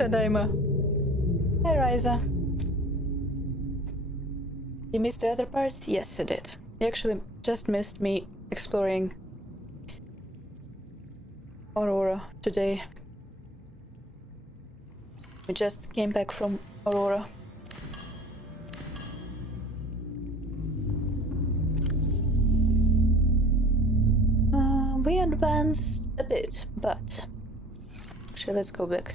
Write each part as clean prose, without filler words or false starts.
Tadaima. Hi, Ryza. You missed the other parts? Yes, I did. You actually just missed me exploring Aurora today. We just came back from Aurora. We advanced a bit, but actually let's go back.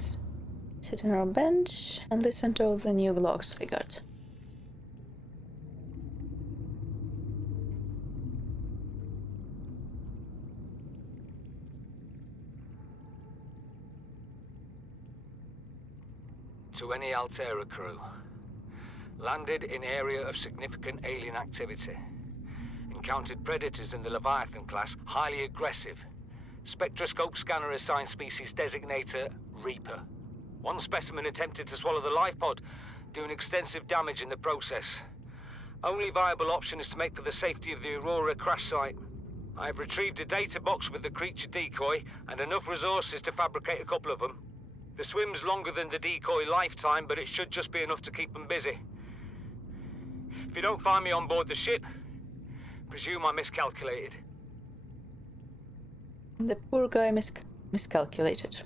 Sit on our bench and listen to all the new logs we got. To any Altera crew. Landed in area of significant alien activity. Encountered predators in the Leviathan class, highly aggressive. Spectroscope scanner assigned species designator Reaper. One specimen attempted to swallow the life pod, doing extensive damage in the process. Only viable option is to make for the safety of the Aurora crash site. I have retrieved a data box with the creature decoy and enough resources to fabricate a couple of them. The swim's longer than the decoy lifetime, but it should just be enough to keep them busy. If you don't find me on board the ship, presume I miscalculated. The poor guy miscalculated.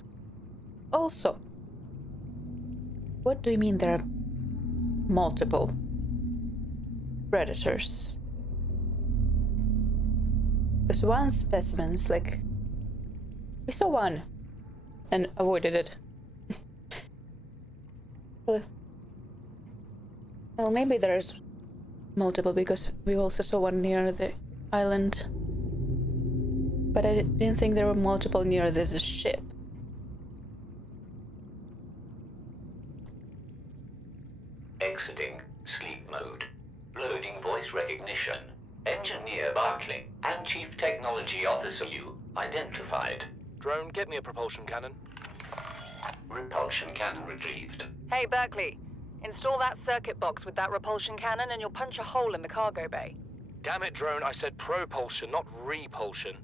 Also, what do you mean there are multiple predators? Because one specimen's like... We saw one and avoided it. Well, maybe there's multiple because we also saw one near the island. But I didn't think there were multiple near the ship. Exiting sleep mode. Loading voice recognition. Engineer Barclay and Chief Technology Officer you identified. Drone, get me a propulsion cannon. Repulsion cannon retrieved. Hey, Berkeley. Install that circuit box with that repulsion cannon and you'll punch a hole in the cargo bay. Damn it, Drone, I said propulsion, not repulsion.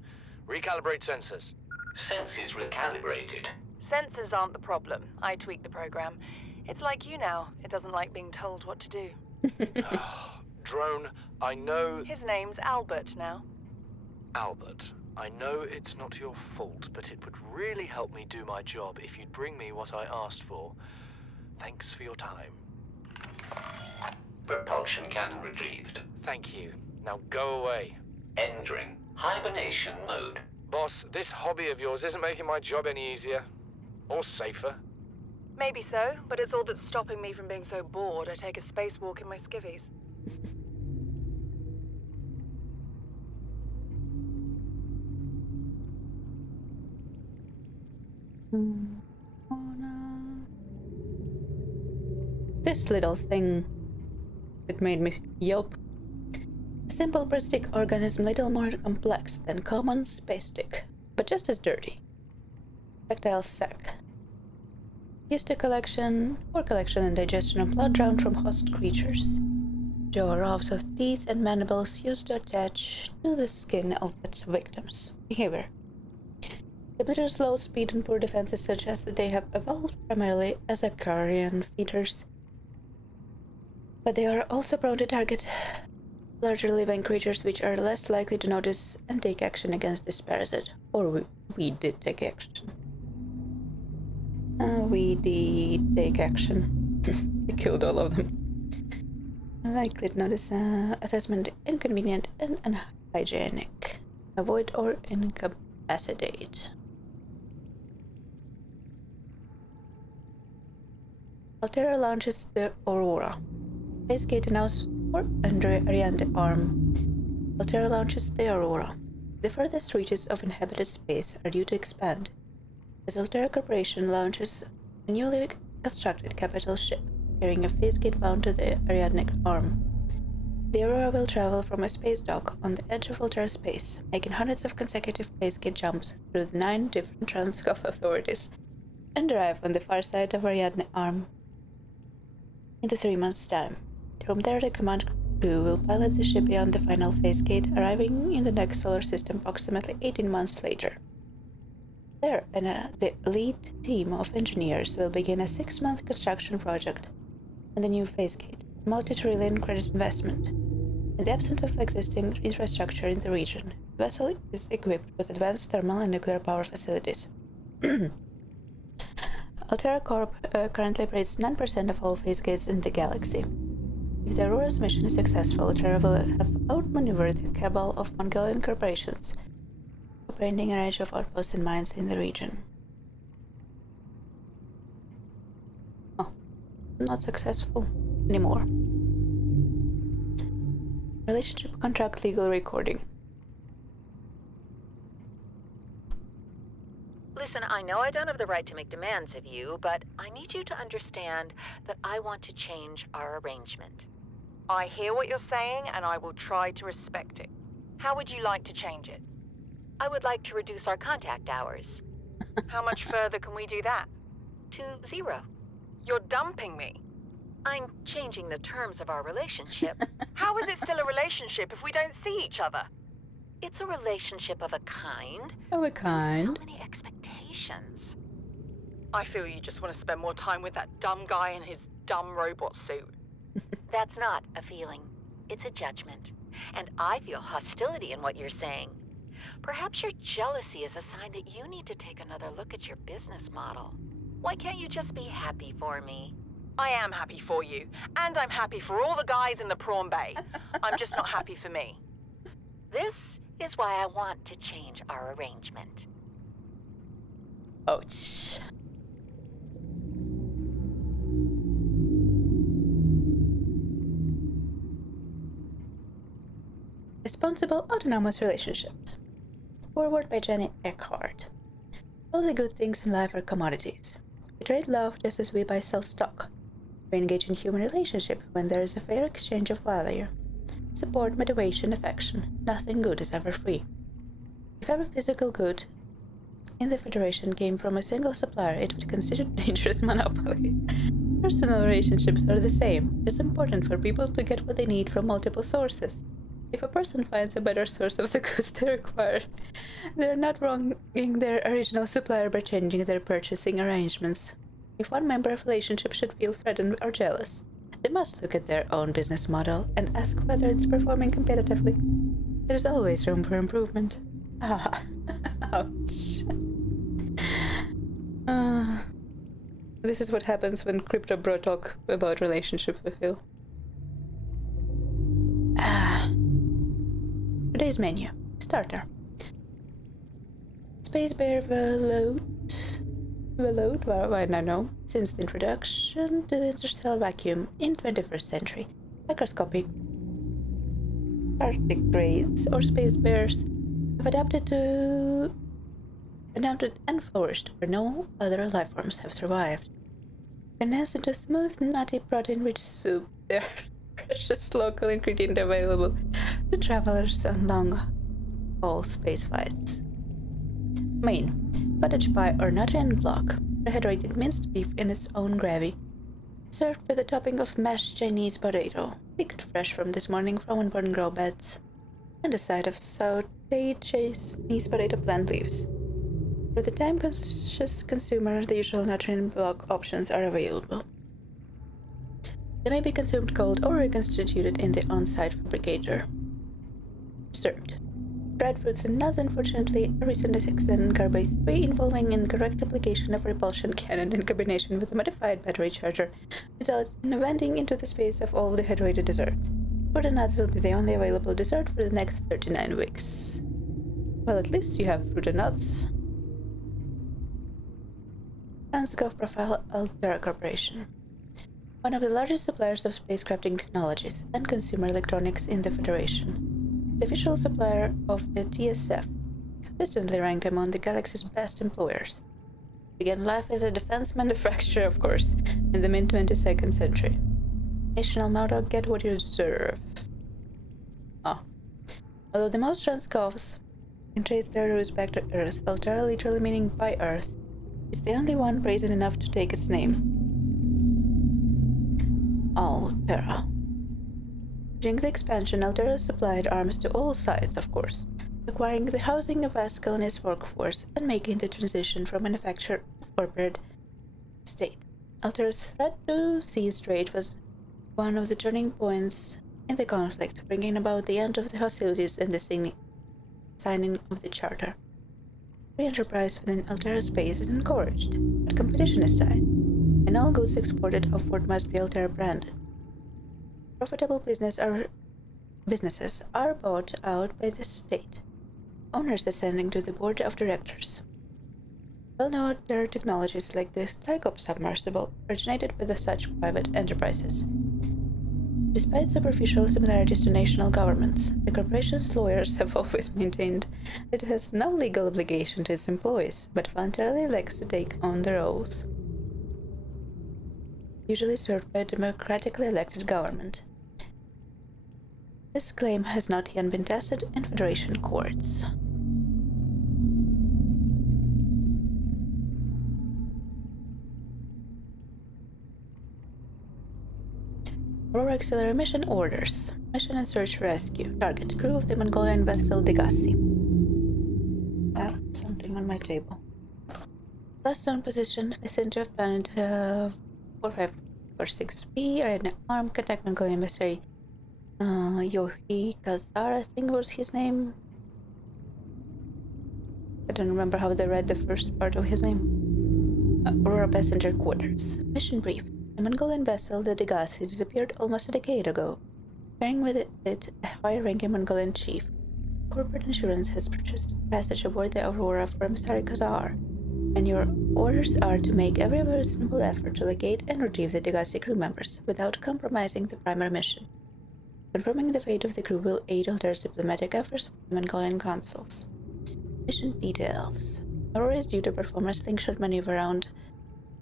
Recalibrate sensors. Sensors recalibrated. Sensors aren't the problem. I tweaked the program. It's like you now. It doesn't like being told what to do. Drone, I know... His name's Albert now. Albert, I know it's not your fault, but it would really help me do my job if you'd bring me what I asked for. Thanks for your time. Propulsion cannon retrieved. Thank you. Now go away. Entering hibernation mode. Boss, this hobby of yours isn't making my job any easier. Or safer. Maybe so, but it's all that's stopping me from being so bored I take a spacewalk in my skivvies. This little thing, it made me yelp. A simple plastic organism little more complex than common space stick, but just as dirty. Tactile sac. Used to collection and digestion of blood drawn from host creatures. Jaw rows of teeth and mandibles used to attach to the skin of its victims. Behavior. The bleeder's low speed and poor defenses suggest that they have evolved primarily as carrion feeders. But they are also prone to target larger living creatures which are less likely to notice and take action against this parasite. Or we did take action. We did take action. We killed all of them. Likely to notice assessment inconvenient and unhygienic. Avoid or incapacitate. Altera launches the Aurora. Facegate announced for Ariane arm. Altera launches the Aurora. The furthest reaches of inhabited space are due to expand as Altera Corporation launches a newly constructed capital ship carrying a facegate bound to the Ariadne arm. The Aurora will travel from a space dock on the edge of Altera space, making hundreds of consecutive facegate jumps through the 9 different trans of authorities, and arrive on the far side of Ariadne arm in the 3 months' time. From there, the command crew will pilot the ship beyond the final facegate, arriving in the next solar system approximately 18 months later. There, the elite team of engineers will begin a 6-month construction project on the new phase gate, a multi-trillion credit investment. In the absence of existing infrastructure in the region, the vessel is equipped with advanced thermal and nuclear power facilities. Altera Corp currently operates 9% of all phase gates in the galaxy. If the Aurora's mission is successful, Altera will have outmaneuvered the cabal of Mongolian corporations, operating a range of outposts and mines in the region. Oh, not successful anymore. Relationship contract legal recording. Listen, I know I don't have the right to make demands of you, but I need you to understand that I want to change our arrangement. I hear what you're saying, and I will try to respect it. How would you like to change it? I would like to reduce our contact hours. How much further can we do that? To 0. You're dumping me. I'm changing the terms of our relationship. How is it still a relationship if we don't see each other? It's a relationship of a kind. Of a kind. So many expectations. I feel you just want to spend more time with that dumb guy in his dumb robot suit. That's not a feeling. It's a judgment. And I feel hostility in what you're saying. Perhaps your jealousy is a sign that you need to take another look at your business model. Why can't you just be happy for me? I am happy for you, and I'm happy for all the guys in the prawn bay. I'm just not happy for me. This is why I want to change our arrangement. Ouch. Responsible Autonomous Relationships. Forward by Jenny Eckhart. All the good things in life are commodities. We trade love just as we buy sell stock. We engage in human relationship when there is a fair exchange of value. Support, motivation, affection. Nothing good is ever free. If every physical good in the Federation came from a single supplier, it would be considered a dangerous monopoly. Personal relationships are the same. It's important for people to get what they need from multiple sources. If a person finds a better source of the goods they require, they are not wronging their original supplier by changing their purchasing arrangements. If one member of a relationship should feel threatened or jealous, they must look at their own business model and ask whether it's performing competitively. There's always room for improvement. Ah, ouch. This is what happens when crypto bro talk about relationship fulfill. Today's menu. Starter. Space Bear Valo, I don't know, since the introduction to the interstellar vacuum in 21st century. Microscopic tardigrades or space bears have adapted and flourished where no other life forms have survived. Condensed into smooth, nutty, protein-rich soup, they are precious local ingredient available to travelers on long-haul space flights. Main: cottage pie or nutrient block, rehydrated minced beef in its own gravy, served with a topping of mashed Chinese potato, picked fresh from this morning from unborn grow beds, and a side of sautéed Chinese potato plant leaves. For the time-conscious consumer, the usual nutrient block options are available. They may be consumed cold or reconstituted in the on-site fabricator. Served. Dried fruits and nuts, unfortunately, a recent accident in Carbide 3 involving incorrect application of repulsion cannon in combination with a modified battery charger resulted in venting into the space of all dehydrated desserts. Fruit and nuts will be the only available dessert for the next 39 weeks. Well, at least you have fruit and nuts. Transgov Profile Altera Corporation. One of the largest suppliers of spacecrafting technologies and consumer electronics in the Federation. The official supplier of the TSF, consistently ranked among the galaxy's best employers. Began life as a defense manufacturer, of course, in the mid-22nd century. National motto: get what you deserve. Although the most Transgovs can trace their roots back to Earth, Altera, literally meaning by Earth, is the only one brazen enough to take its name. Altera. During the expansion, Altera supplied arms to all sides, of course. requiring the housing of Haskell and his workforce and making the transition from manufacturer to corporate state. Altera's threat to seize trade was one of the turning points in the conflict, bringing about the end of the hostilities and the signing of the charter. Free enterprise within Altera's space is encouraged, but competition is tight, and all goods exported offward must be Altera branded. Profitable businesses are bought out by the state, owners ascending to the board of directors. Well-known Altera technologies like the Cyclops submersible originated with such private enterprises. Despite superficial similarities to national governments, the corporation's lawyers have always maintained that it has no legal obligation to its employees, but voluntarily elects to take on the roles. Usually served by a democratically elected government. This claim has not yet been tested in Federation courts. Aurora Auxiliary Mission Orders. Mission and Search Rescue. Target: crew of the Mongolian vessel Degassi. I have something on my table. Last known position: the center of planet 4546b. Arena Arm. Contact Mongolian emissary Yohi Kazar, I think was his name. I don't remember how they read the first part of his name. Aurora Passenger Quarters. Mission brief. A Mongolian vessel, the Degassi, disappeared almost a decade ago, carrying with it a high-ranking Mongolian chief. Corporate insurance has purchased passage aboard the Aurora for Emissary Khazar, and your orders are to make every reasonable effort to locate and retrieve the Degassi crew members without compromising the primary mission. Confirming the fate of the crew will aid Altera's diplomatic efforts with the Mongolian consuls. Mission details. Aurora is due to perform a slingshot maneuver around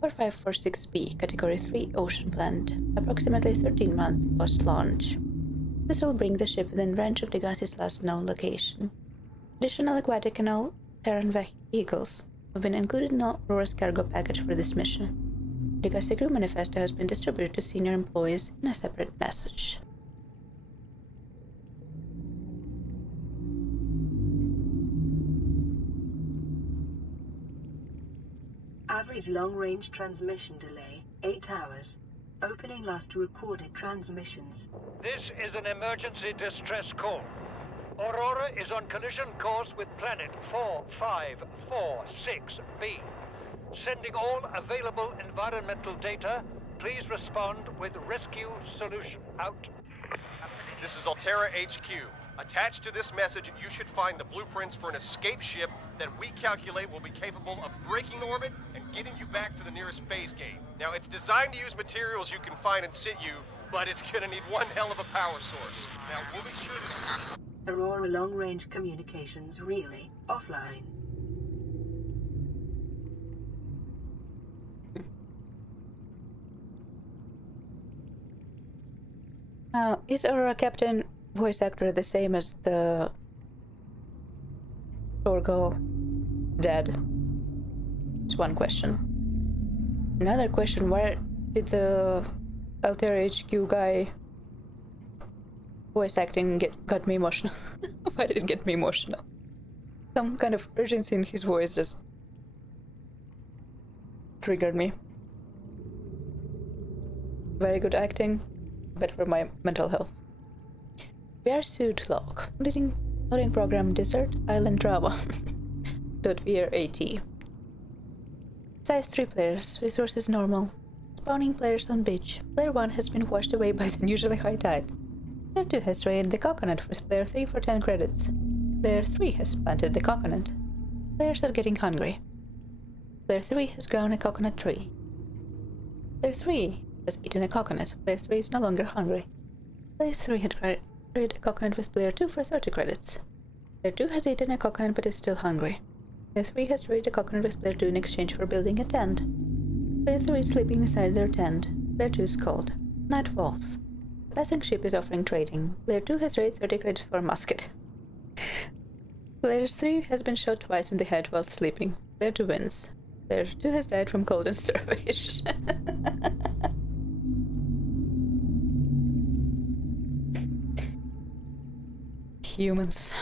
4546b, Category 3 Ocean Planet, approximately 13 months post-launch. This will bring the ship within range of Degassi's last known location. Additional aquatic and all-terrain vehicles have been included in Aurora's cargo package for this mission. Degassi crew manifesto has been distributed to senior employees in a separate message. Average long-range transmission delay, 8 hours. Opening last recorded transmissions. This is an emergency distress call. Aurora is on collision course with planet 4546b. Sending all available environmental data. Please respond with rescue solution. Out. This is Altera HQ. Attached to this message, you should find the blueprints for an escape ship that we calculate will be capable of breaking orbit and getting you back to the nearest phase gate. Now, it's designed to use materials you can find in situ, but it's gonna need one hell of a power source. Now, we'll be sure to... Aurora long-range communications relay offline. Is Aurora Captain voice actor the same as the Torgal dead? It's one question. Another question, where did the Altera HQ guy voice acting got me emotional? Why did it get me emotional? Some kind of urgency in his voice just triggered me. Very good acting, but for my mental health. We are suit log. Loading program Desert Island Drama. .vir.at. Size 3 players. Resources normal. Spawning players on beach. Player 1 has been washed away by the unusually high tide. Player 2 has traded the coconut for Player 3 for 10 credits. Player 3 has planted the coconut. Players are getting hungry. Player 3 has grown a coconut tree. Player 3 has eaten a coconut. Player 3 is no longer hungry. Player 3 had traded a coconut with Player 2 for 30 credits. Player 2 has eaten a coconut but is still hungry. Player 3 has traded a coconut with Player 2 in exchange for building a tent. Player 3 is sleeping inside their tent. Player 2 is cold. Night falls. The passing ship is offering trading. Player 2 has traded 30 credits for a musket. Player 3 has been shot twice in the head while sleeping. Player 2 wins. Player 2 has died from cold and starvation. Humans.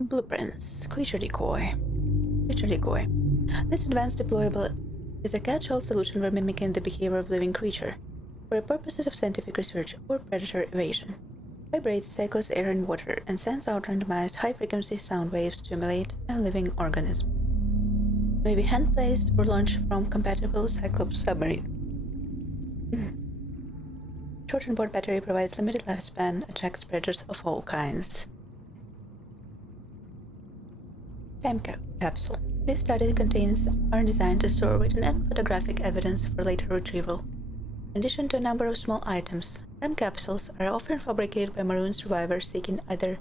Blueprints. Creature decoy. This advanced deployable is a catch-all solution for mimicking the behavior of living creature for purposes of scientific research or predator evasion. Vibrates, cycles air and water, and sends out randomized high-frequency sound waves to emulate a living organism. May be hand-placed or launched from compatible Cyclops submarine. Short onboard battery provides limited lifespan, attracts predators of all kinds. Time capsule. This study contains are designed to store written and photographic evidence for later retrieval. In addition to a number of small items, time capsules are often fabricated by maroon survivors seeking either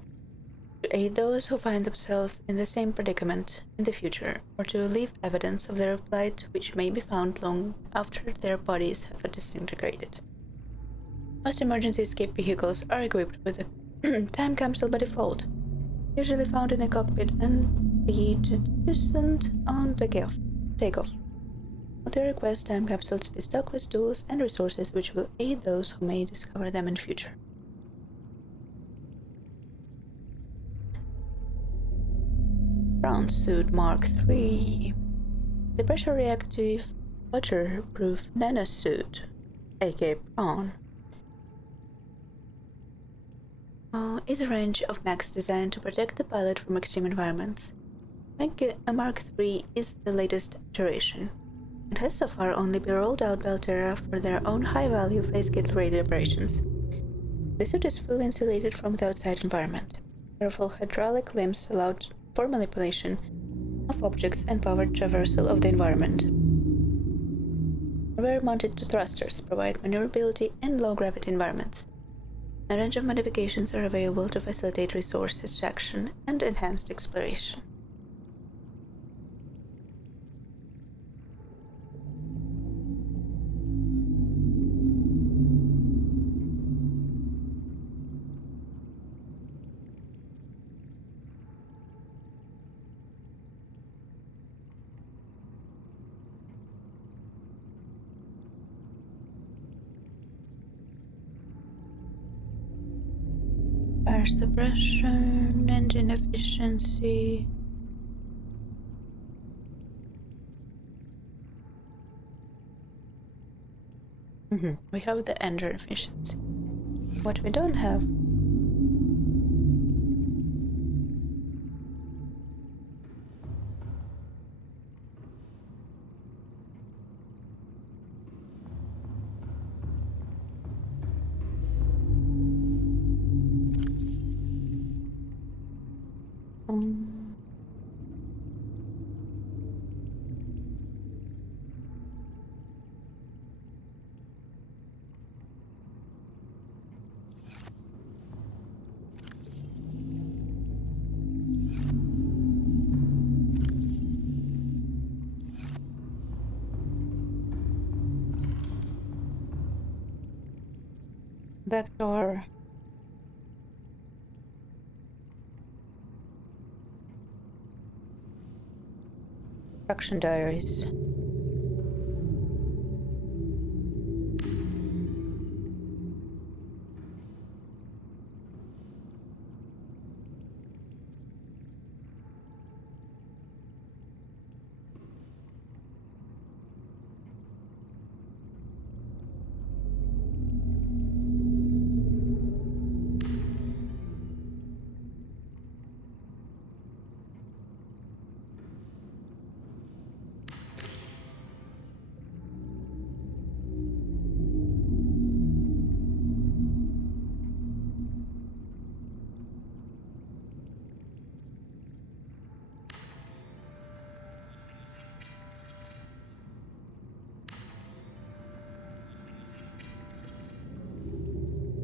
to aid those who find themselves in the same predicament in the future, or to leave evidence of their plight which may be found long after their bodies have disintegrated. Most emergency escape vehicles are equipped with a time capsule by default, usually found in a cockpit and be jettisoned on takeoff. They request time capsules to be stocked with tools and resources which will aid those who may discover them in future. Brown Suit Mark III. The pressure-reactive, waterproof nanosuit, aka Prawn, is a range of mechs designed to protect the pilot from extreme environments. Mark III is the latest iteration. It has so far only been rolled out by Altera for their own high-value phase-gate-rated operations. The suit is fully insulated from the outside environment. Powerful hydraulic limbs allow for manipulation of objects and powered traversal of the environment. Rear-mounted thrusters provide maneuverability in low-gravity environments. A range of modifications are available to facilitate resource extraction and enhanced exploration. Fire suppression, engine efficiency. We have the engine efficiency. What we don't have. Backdoor. Production diaries.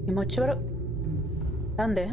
気持ち悪っ。なんで？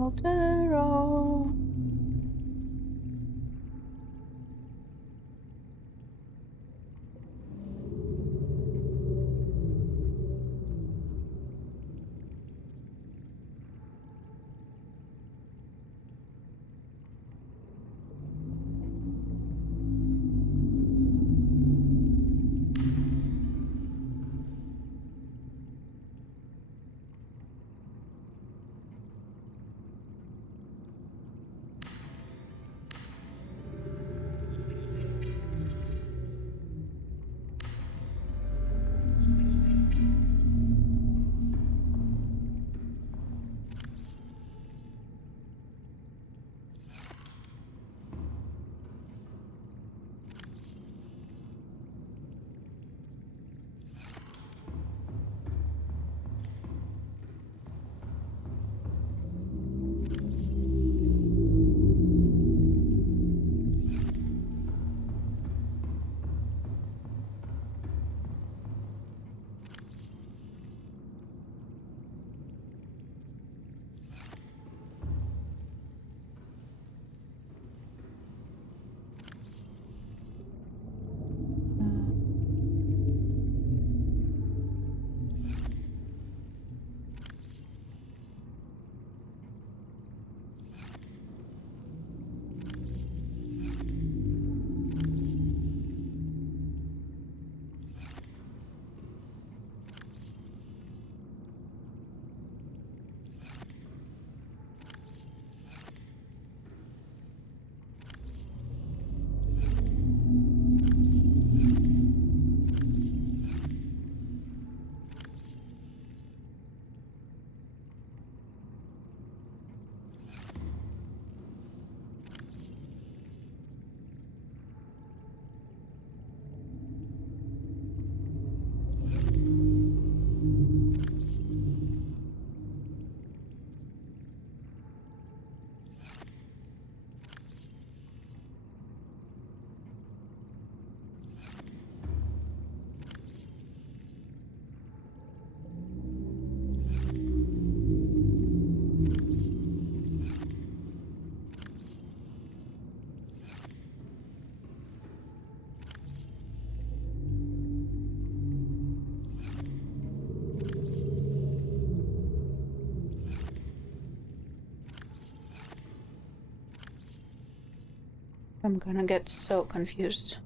Altero. I'm gonna get so confused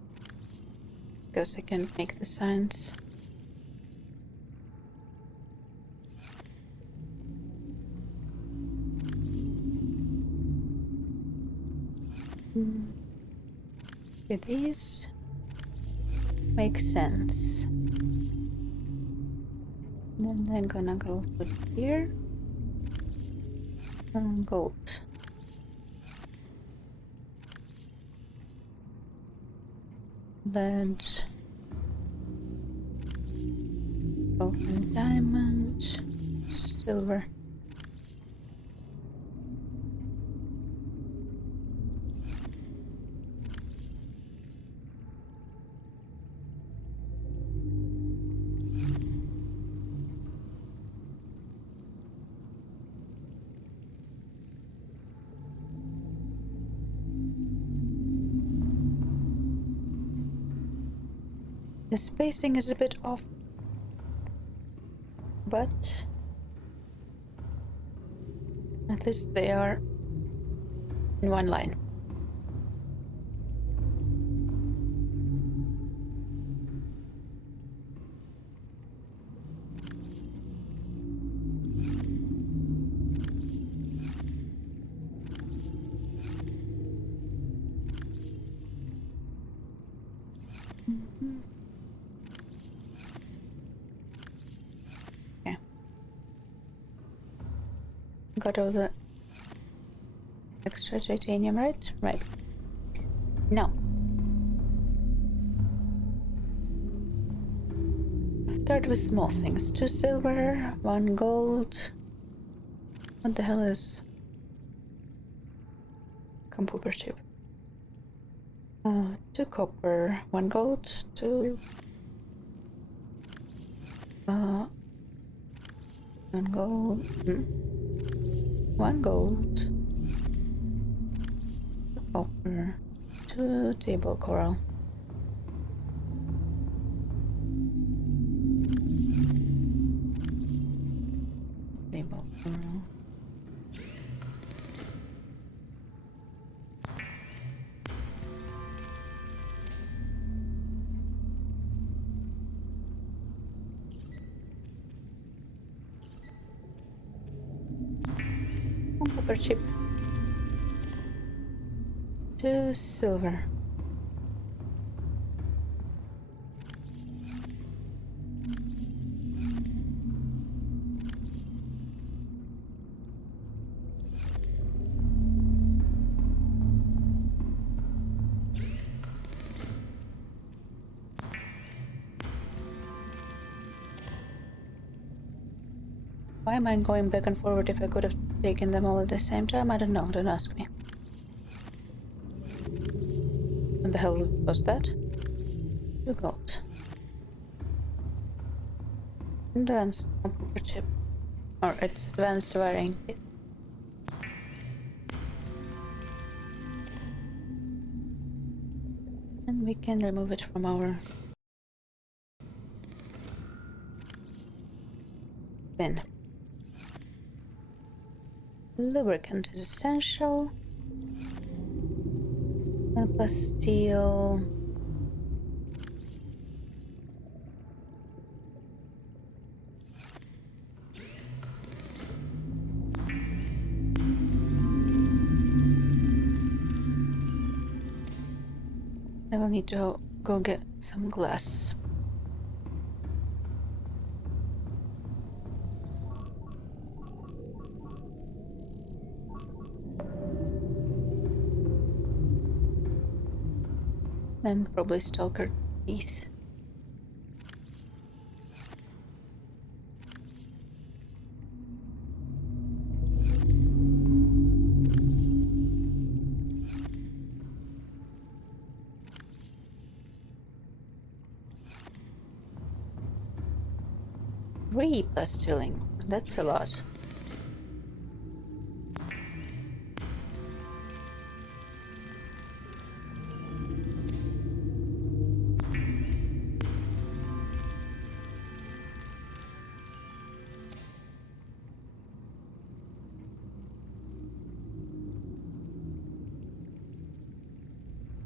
because I can't make the signs. Okay, these make sense. Then I'm gonna go put here gold. Lead, open diamond, silver. The spacing is a bit off, but at least they are in one line. Got all the extra titanium, right? Right. Now, I'll start with small things. 2 silver, 1 gold. What the hell is computer chip? 2 copper, 1 gold, 2 1 gold. 1 gold, 2 copper, 2 table coral. Table coral. One copper chip. 2 silver. Why am I going back and forward if I could have taken them all at the same time? I don't know, don't ask me. What the hell was that? 2 gold. Advanced computer chip. Or it's advanced wiring kit. And we can remove it from our bin. Lubricant is essential. Plus steel. I will need to go get some glass. And probably stalker teeth. Replastilling. That's a lot.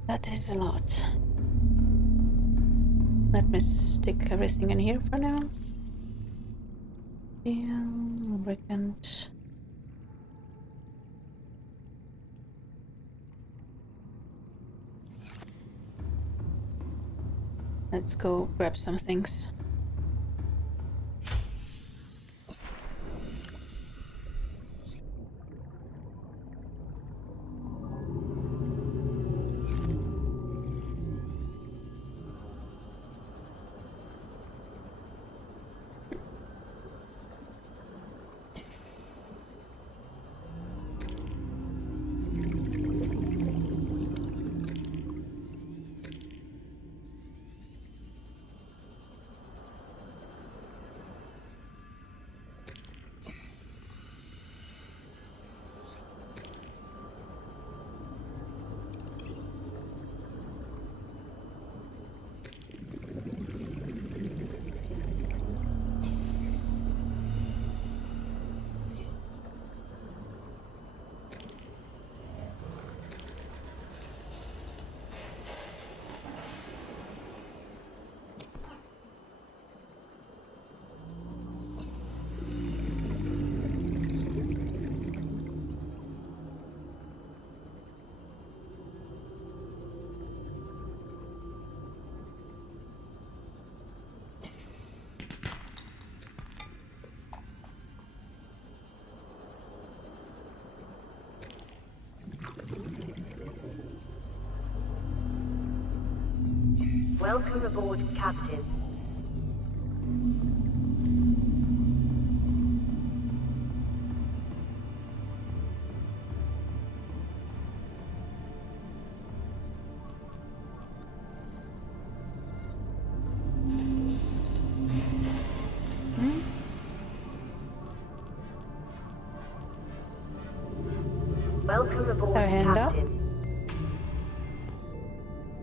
That is a lot. Let me stick everything in here for now. Steel, lubricant. Let's go grab some things. Welcome aboard, Captain. Welcome aboard, Our hand up. Captain.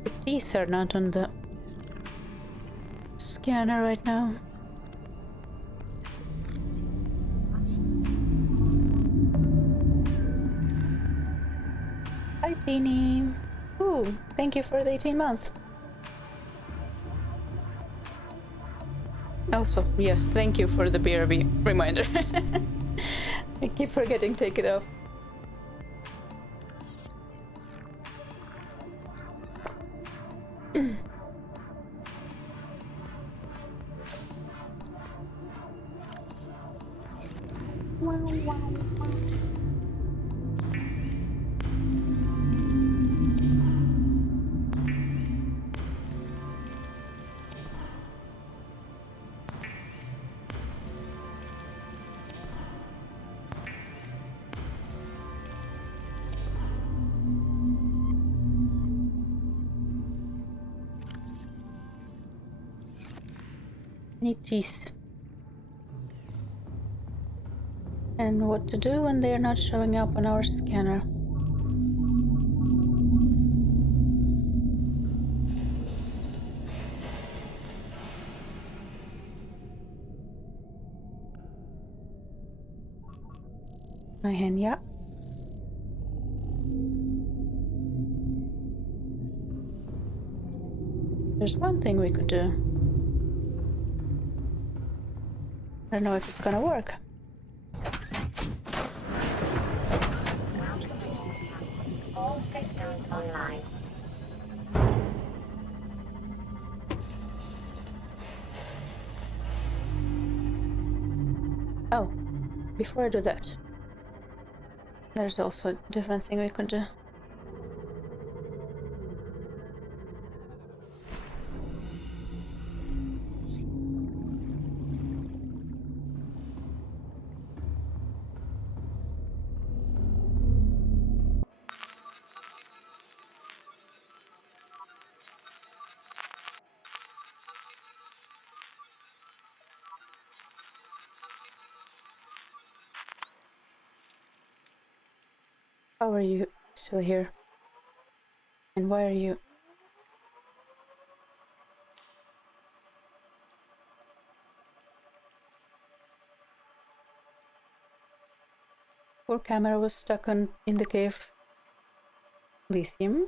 The teeth are not on the scanner right now. Hi, Teeny. Ooh, thank you for the 18 months. Also, yes, thank you for the BRB reminder. I keep forgetting to take it off. Any teeth. And what to do when they are not showing up on our scanner. My hand, yeah. There's one thing we could do. I don't know if it's gonna work. All systems online. Oh, before I do that, there's also a different thing we could do. How are you still here? And why are you? Poor camera was stuck in the cave. Lithium.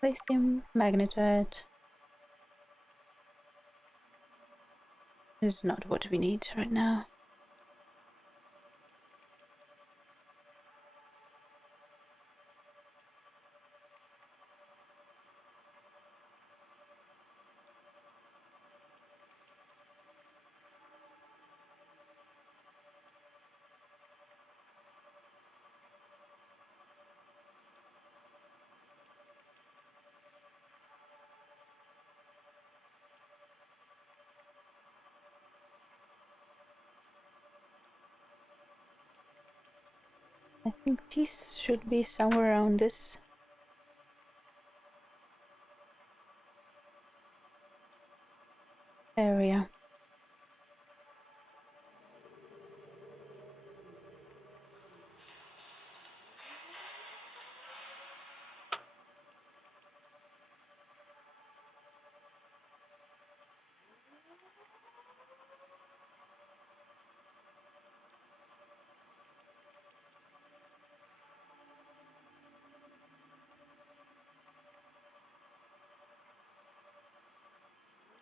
Lithium, magnetite. This is not what we need right now. I think these should be somewhere around this. Area.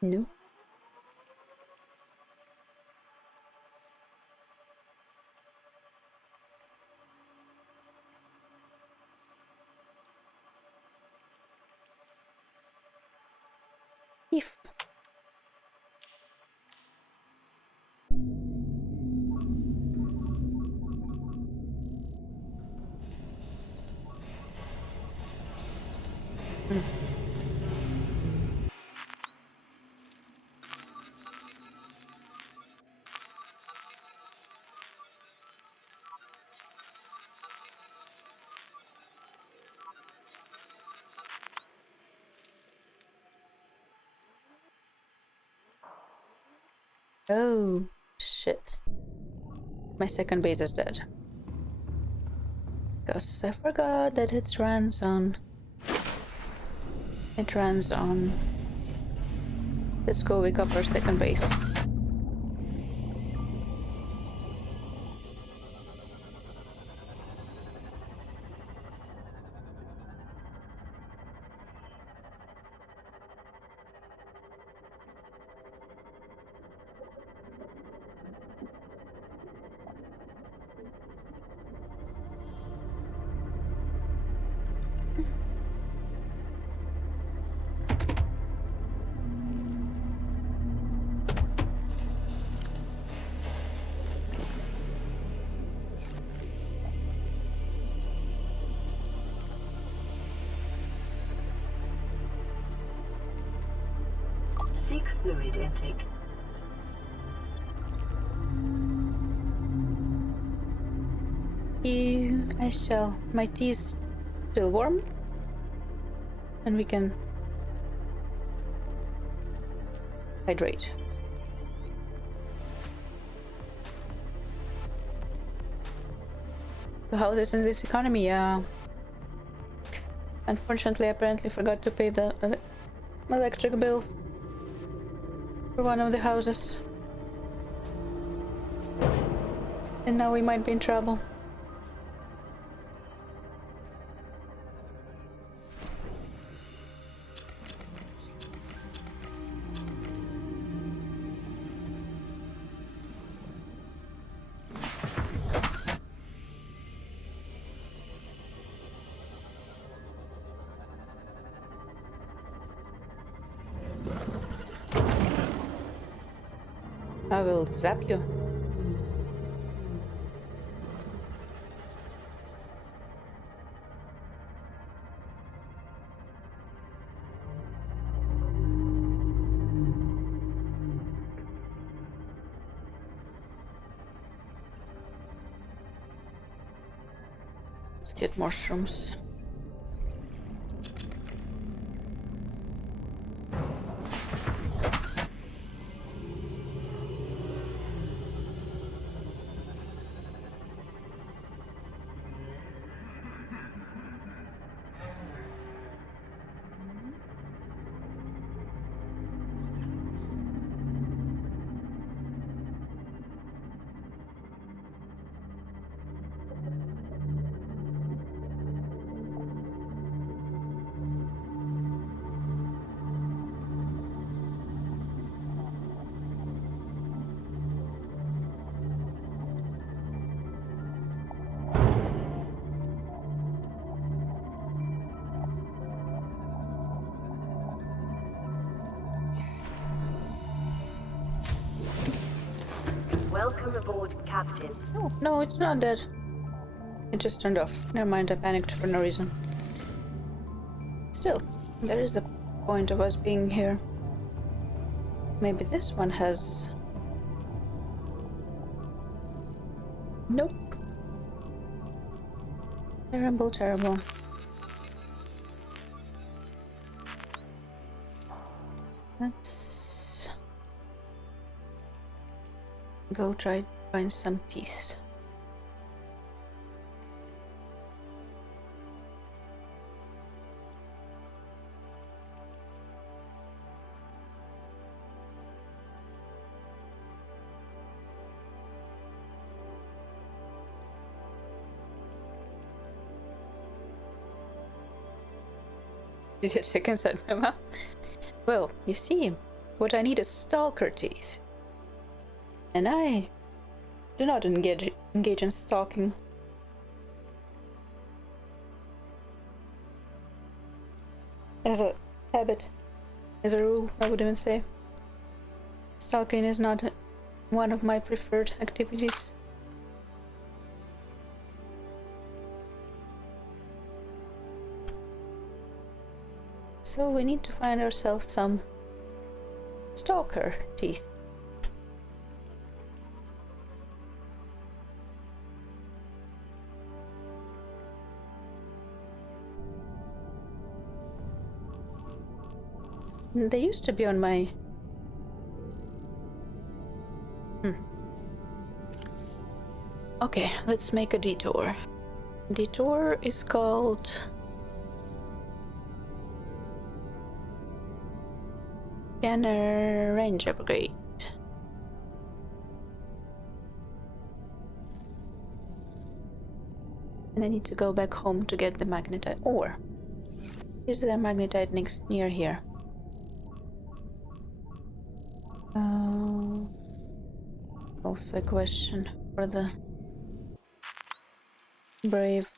No. If. Oh, shit. My second base is dead. Because I forgot that it runs on. It runs on. Let's go wake up our second base. Seek fluid intake. I shall. My tea is still warm, and we can hydrate. The houses in this economy, yeah. Unfortunately, I apparently forgot to pay the electric bill for one of the houses. And now we might be in trouble. I will zap you. Let's get mushrooms. Welcome aboard, Captain. Oh, no, it's not dead. It just turned off. Never mind, I panicked for no reason. Still, there is a point of us being here. Maybe this one has... Nope. Terrible, terrible. Let's go try to find some teeth. Did you check inside my mouth? Well, you see, what I need is stalker teeth. And I do not engage in stalking. As a habit, as a rule, I would even say. Stalking is not one of my preferred activities. So we need to find ourselves some stalker teeth. They used to be on my... Okay, let's make a detour. The tour is called Scanner Range Upgrade. And I need to go back home to get the magnetite ore. Is there magnetite near here? Also a question for the brave.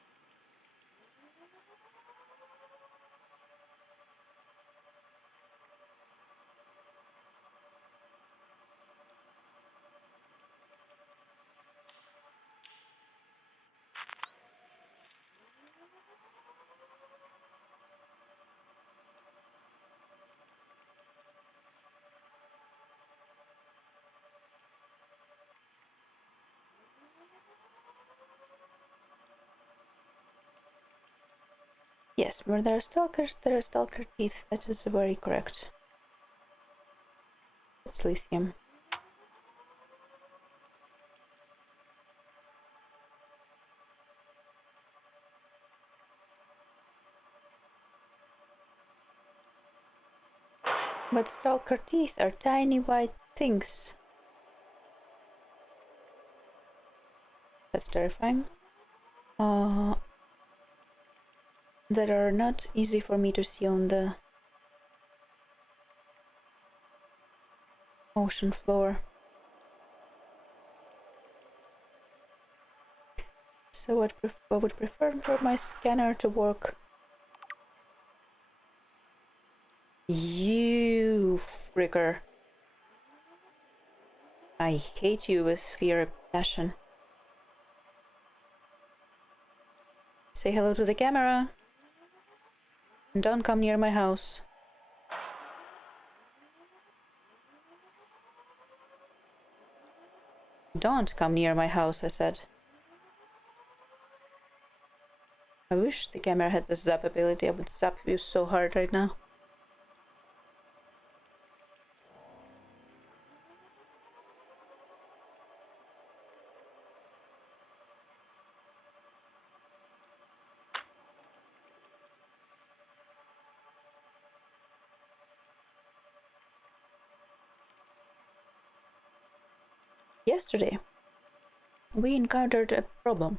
Yes, where there are stalkers, there are stalker teeth. That is very correct. It's lithium. But stalker teeth are tiny white things. That's terrifying. That are not easy for me to see on the ocean floor. So I would prefer for my scanner to work. You fricker. I hate you with fear and passion. Say hello to the camera. And don't come near my house. Don't come near my house, I said. I wish the camera had the zap ability. I would zap you so hard right now. Yesterday, we encountered a problem.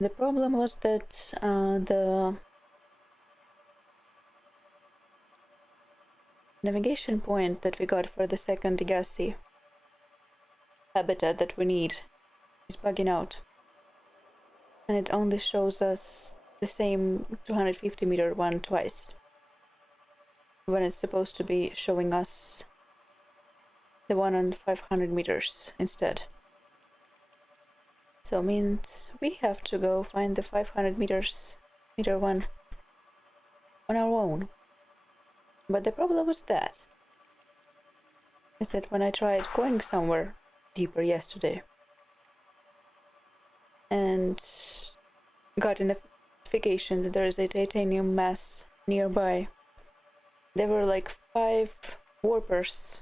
The problem was that the navigation point that we got for the second Degassi habitat that we need is bugging out. And it only shows us the same 250 meter one twice, when it's supposed to be showing us the one on 500 meters instead. So means we have to go find the 500 meter one on our own. But the problem was that when I tried going somewhere deeper yesterday and got a notification that there is a titanium mass nearby, there were like 5 warpers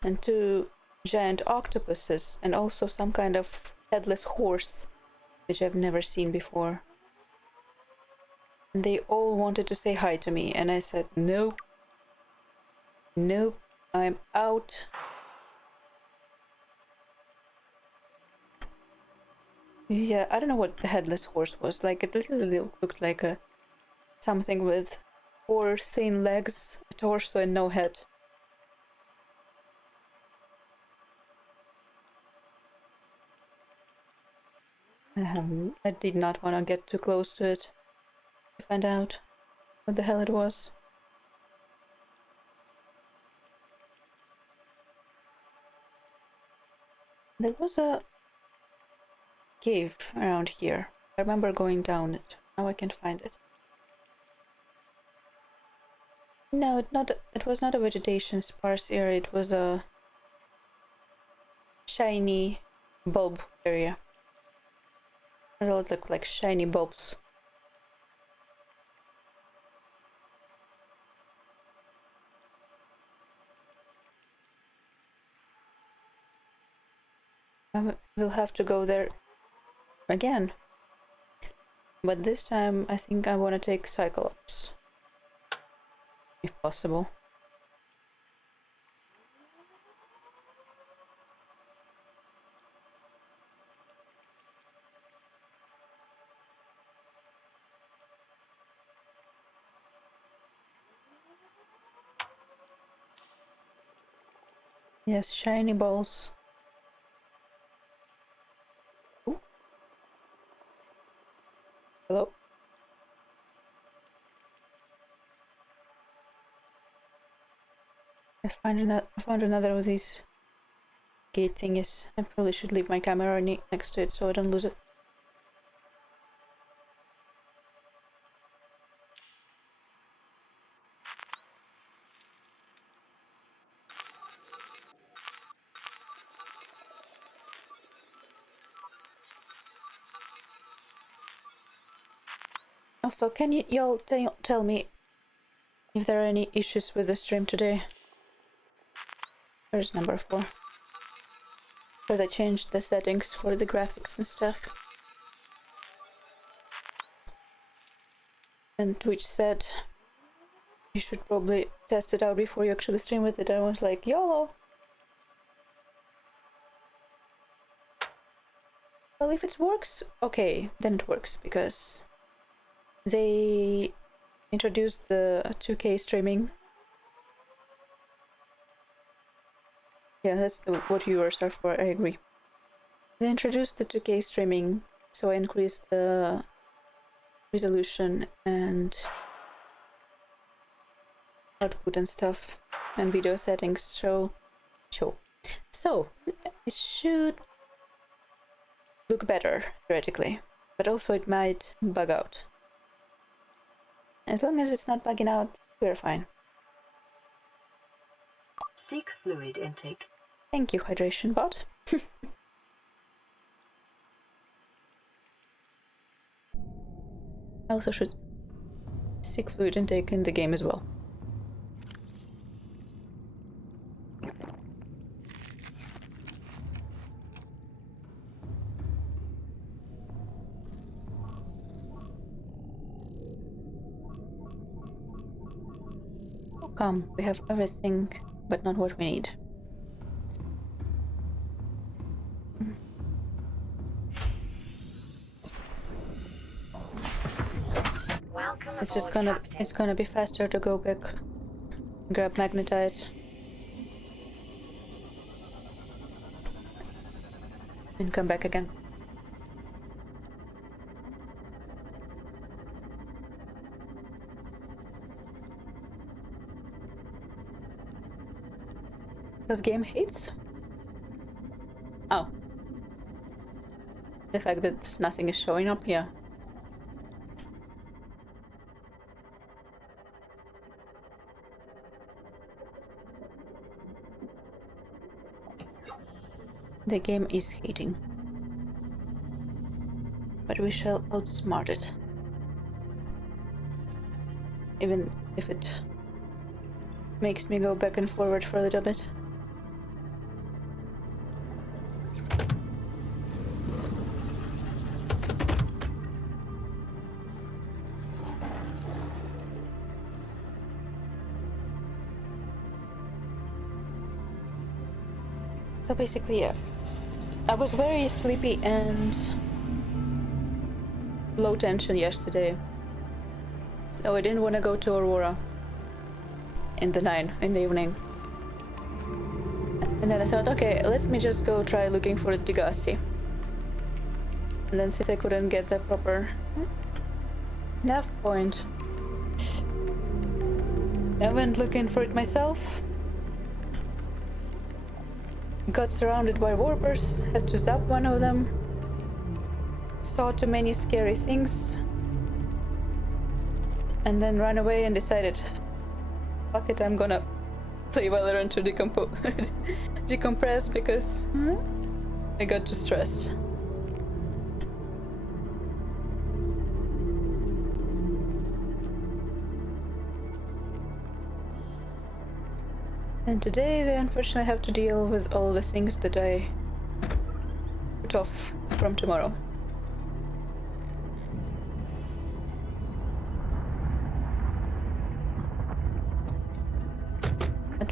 and 2 giant octopuses and also some kind of headless horse, which I've never seen before. And they all wanted to say hi to me, and I said, nope, I'm out. Yeah, I don't know what the headless horse was like. It literally looked like something with 4 thin legs, a torso, and no head. I did not want to get too close to it to find out what the hell it was. There was a cave around here. I remember going down it. Now I can't find it. No, it was not a vegetation sparse area. It was a shiny bulb area. It looked like shiny bulbs. I will have to go there again But this time I think I want to take Cyclops. If possible. Yes, shiny balls. Ooh. Hello? I found another of these gate thingies. I probably should leave my camera next to it so I don't lose it. Also, can y'all tell me if there are any issues with the stream today? Where's number 4? Because I changed the settings for the graphics and stuff. And Twitch said you should probably test it out before you actually stream with it. I was like, YOLO! Well, if it works, okay, then it works, because they introduced the 2K streaming. Yeah, that's what viewers are for, I agree. They introduced the 2K streaming, so I increased the resolution and output and stuff, and video settings, so it should look better, theoretically, but also it might bug out. As long as it's not bugging out, we're fine. Seek fluid intake. Thank you, hydration bot. I also should seek fluid intake in the game as well. Oh, come, we have everything, but not what we need. It's just gonna be faster to go back, grab magnetite, and come back again. Does game hates? Oh. The fact that nothing is showing up, yeah. The game is hating. But we shall outsmart it. Even if it makes me go back and forward for a little bit. So basically, yeah, I was very sleepy and low tension yesterday, so I didn't want to go to Aurora in the evening. And then I thought, okay, let me just go try looking for Degassi. And then since I couldn't get the proper nav point, I went looking for it myself. Got surrounded by warpers, had to zap one of them, saw too many scary things, and then ran away and decided, fuck it, I'm gonna play Valorant to decompress because I got too stressed. And today we unfortunately have to deal with all the things that I put off from tomorrow.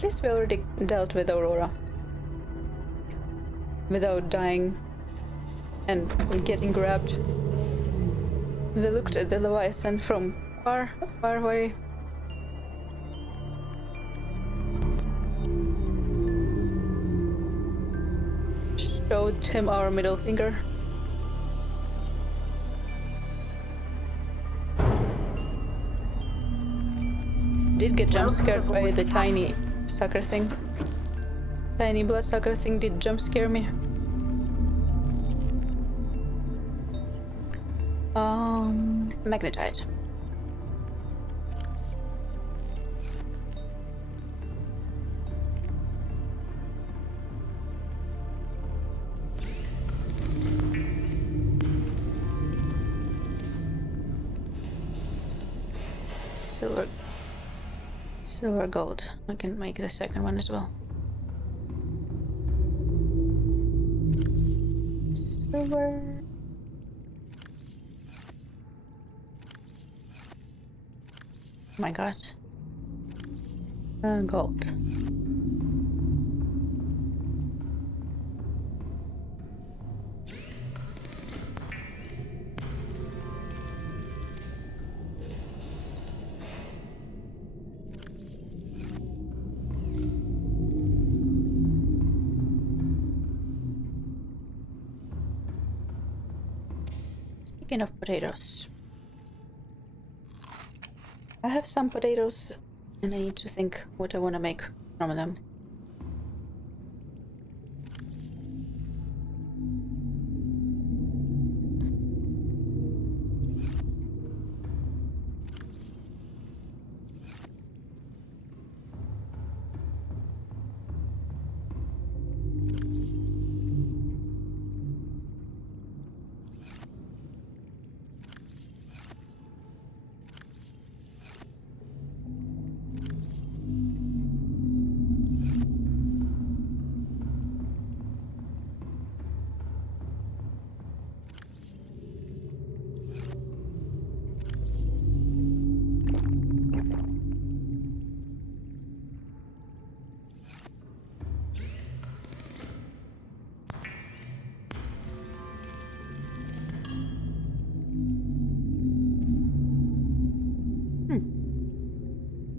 guess we already dealt with Aurora. Without dying and getting grabbed. We looked at the Leviathan from far, far away. Showed him our middle finger. Did get jump scared by the tiny sucker thing. Tiny bloodsucker thing did jump scare me. Magnetite. Silver gold. I can make the second one as well. Silver. Oh my god. Gold. Speaking of potatoes, I have some potatoes and I need to think what I want to make from them.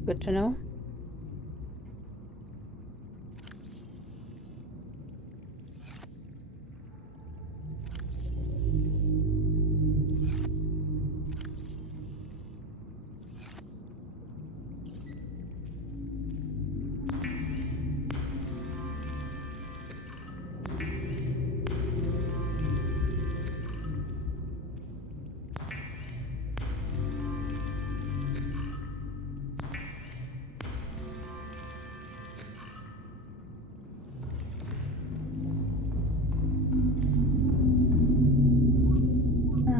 Good to know.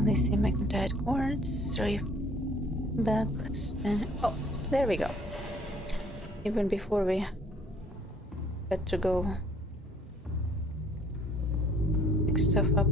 Lithium magnetite quartz, 3 bags, oh, there we go. Even before we had to go pick stuff up.